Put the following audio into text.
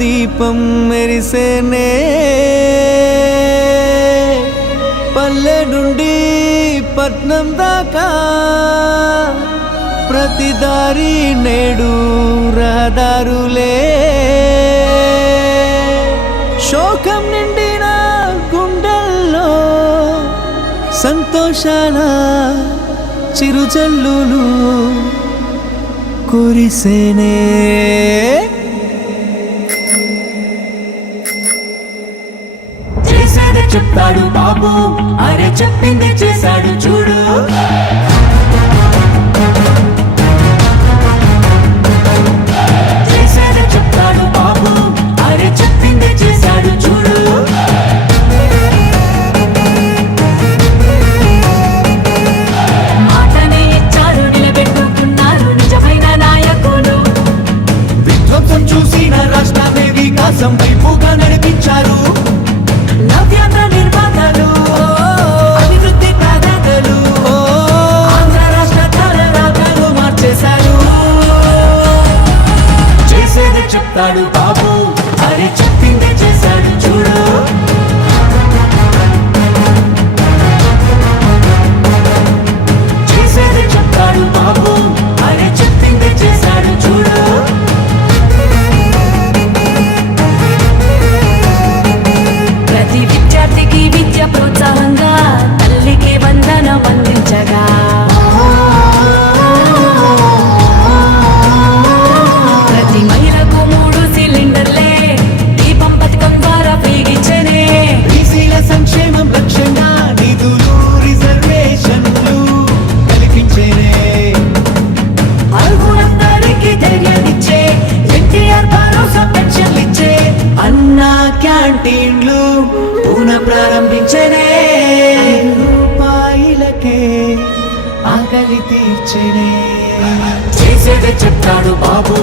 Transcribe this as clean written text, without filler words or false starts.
దీపం మెరిసేనే పల్లె నుండి పట్నం దాకా ప్రతి దారి నేడు రహదారులే శోకం నిండిన గుండెల్లో సంతోషాల చిరుజల్లులు కురిసేనే చేసేది చెప్తాడు బాబు అరే చెప్పింది చేశాడు చూడు చేసేది చెప్తాడు బాబు అరే చెప్పింది చేశాడు చూడు మాటనే ఇచ్చారు నిలబెట్టుకున్నారు నిజమైన నాయకులు విధ్వంసం చూసిన రాష్ట్రాన్ని వికాసం వైపుగా నడిపించారు నవ్యాంధ్ర నిర్మాతలు అభివృద్ధి ప్రదాతలు ఆంధ్ర రాష్ట్ర తలరాతలు మార్చేశారు చేసేది చెప్తాడు బాబు అరే చెప్పింది చేశాడు చూడు చేసేది చెప్తాడు బాబు అరే చెప్పింది చేశాడు చూడు ప్రతి విద్యార్థికి విద్య ప్రోత్సాహంగా తల్లికి వందనం అందించగా ప్రతి మహిళకు 3 సిలిండర్లే దీపం పథకం ద్వారా ఫ్రీగిచ్చనే బీసీల సంక్షేమం లక్ష్యంగా నిధులు రిజర్వేషన్లు కల్పించేనే అర్హులందరికీ ధైర్యాన్నిచ్చే ఎన్టీఆర్ భరోసా పెన్షన్లిచ్చే అన్నా క్యాంటీన్లు పునః ప్రారంభించనే రూపాయలకే ఆకలి తీర్చనే చేసేది చెప్తాడు బాబు